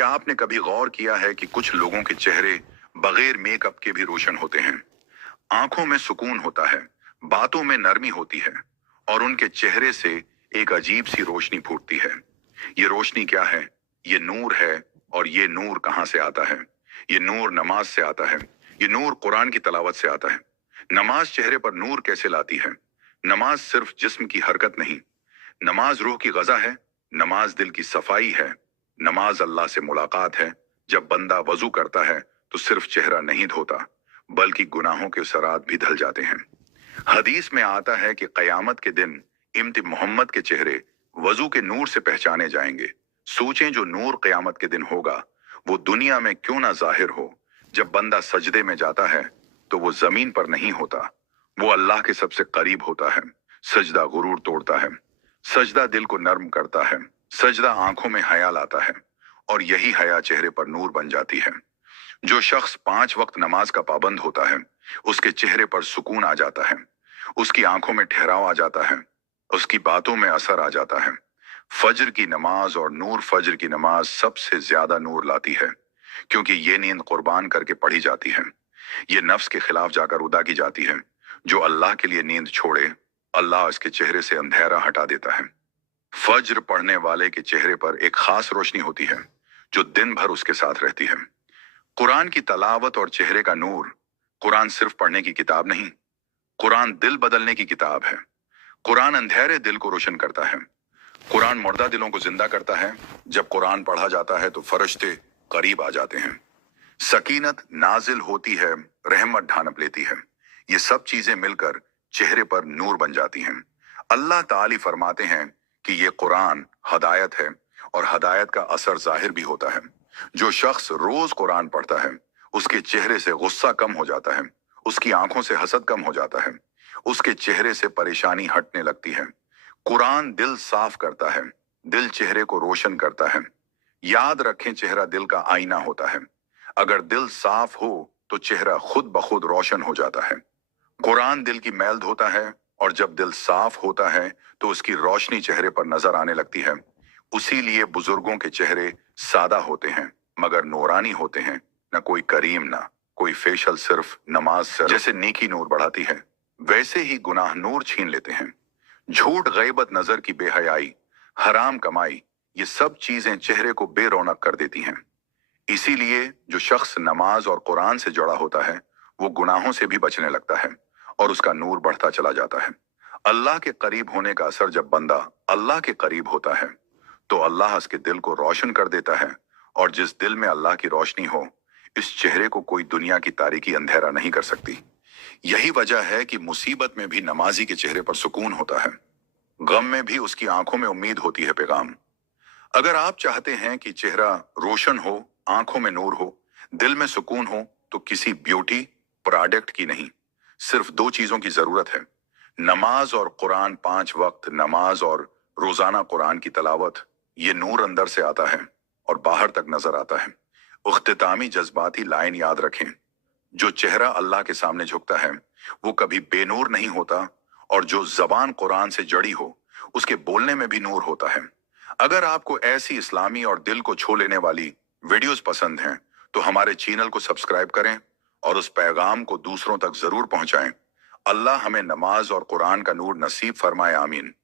क्या आपने कभी गौर किया है कि कुछ लोगों के चेहरे बगैर मेकअप के भी रोशन होते हैं? आंखों में सुकून होता है, बातों में नरमी होती है और उनके चेहरे से एक अजीब सी रोशनी फूटती है। ये रोशनी क्या है? ये नूर है। और ये नूर कहाँ से आता है? ये नूर नमाज से आता है। ये नूर कुरान की तलावत से आता है। नमाज चेहरे पर नूर कैसे लाती है? नमाज सिर्फ जिस्म की हरकत नहीं, नमाज रूह की गजा है। नमाज दिल की सफाई है। नमाज अल्लाह से मुलाकात है। जब बंदा वजू करता है तो सिर्फ चेहरा नहीं धोता, बल्कि गुनाहों के सरात भी धल जाते हैं। हदीस में आता है कि कयामत के दिन इम्ति मोहम्मद के चेहरे वजू के नूर से पहचाने जाएंगे। सोचें, जो नूर कयामत के दिन होगा वो दुनिया में क्यों ना जाहिर हो। जब बंदा सजदे में जाता है तो वो जमीन पर नहीं होता, वो अल्लाह के सबसे करीब होता है। सजदा गुरूर तोड़ता है, सजदा दिल को नर्म करता है, सजदा आंखों में हया लाता है और यही हया चेहरे पर नूर बन जाती है। जो शख्स 5 वक्त नमाज का पाबंद होता है, उसके चेहरे पर सुकून आ जाता है, उसकी आंखों में ठहराव आ जाता है, उसकी बातों में असर आ जाता है। फज्र की नमाज और नूर फज्र की नमाज सबसे ज्यादा नूर लाती है, क्योंकि ये नींद कुर्बान करके पढ़ी जाती है। ये नफ्स के खिलाफ जाकर उदा की जाती है। जो अल्लाह के लिए नींद छोड़े, अल्लाह इसके चेहरे से अंधेरा हटा देता है। फज्र पढ़ने वाले के चेहरे पर एक खास रोशनी होती है जो दिन भर उसके साथ रहती है। कुरान की तलावत और चेहरे का नूर। कुरान सिर्फ पढ़ने की किताब नहीं, कुरान दिल बदलने की किताब है। कुरान अंधेरे दिल को रोशन करता है। कुरान मुर्दा दिलों को जिंदा करता है। जब कुरान पढ़ा जाता है तो फरिश्ते करीब आ जाते हैं, सकीनत नाजिल होती है, रहमत ढानप लेती है। ये सब चीजें मिलकर चेहरे पर नूर बन जाती हैं। अल्लाह ताली फरमाते हैं कि ये कुरान हदायत है और हदायत का असर जाहिर भी होता है। जो शख्स रोज कुरान पढ़ता है, उसके चेहरे से गुस्सा कम हो जाता है, उसकी आंखों से हसद कम हो जाता है, उसके चेहरे से परेशानी हटने लगती है। कुरान दिल साफ करता है, दिल चेहरे को रोशन करता है। याद रखें, चेहरा दिल का आईना होता है। अगर दिल साफ हो तो चेहरा खुद ब खुद रोशन हो जाता है। कुरान दिल की मैल धोता है और जब दिल साफ होता है तो उसकी रोशनी चेहरे पर नजर आने लगती है। उसी लिए बुजुर्गों के चेहरे सादा होते हैं मगर नूरानी होते हैं। न कोई करीम, ना कोई फेशियल, सिर्फ नमाज से जैसे नेकी नूर बढ़ाती है, वैसे ही गुनाह नूर छीन लेते हैं। झूठ, गैबत, नजर की बेहयाई, हराम कमाई, ये सब चीजें चेहरे को बेरौनक कर देती हैं। इसीलिए जो शख्स नमाज और कुरान से जुड़ा होता है वो गुनाहों से भी बचने लगता है और उसका नूर बढ़ता चला जाता है। अल्लाह के करीब होने का असर, जब बंदा अल्लाह के करीब होता है तो अल्लाह उसके दिल को रोशन कर देता है। और जिस दिल में अल्लाह की रोशनी हो, इस चेहरे को कोई दुनिया की तारीकी अंधेरा नहीं कर सकती। यही वजह है कि मुसीबत में भी नमाजी के चेहरे पर सुकून होता है, गम में भी उसकी आंखों में उम्मीद होती है पैगाम। अगर आप चाहते हैं कि चेहरा रोशन हो, आंखों में नूर हो, दिल में सुकून हो, तो किसी ब्यूटी प्रोडक्ट की नहीं, सिर्फ 2 चीजों की जरूरत है, नमाज और कुरान। 5 वक्त नमाज और रोजाना कुरान की तलावत। ये नूर अंदर से आता है और बाहर तक नजर आता है। उख्तितामी जज्बाती लाइन याद रखें, जो चेहरा अल्लाह के सामने झुकता है वो कभी बेनूर नहीं होता, और जो जबान कुरान से जड़ी हो उसके बोलने में भी नूर होता है। अगर आपको ऐसी इस्लामी और दिल को छू लेने वाली वीडियोस पसंद हैं तो हमारे चैनल को सब्सक्राइब करें और उस पैगाम को दूसरों तक जरूर पहुंचाएं। अल्लाह हमें नमाज और कुरान का नूर नसीब फरमाए, आमीन।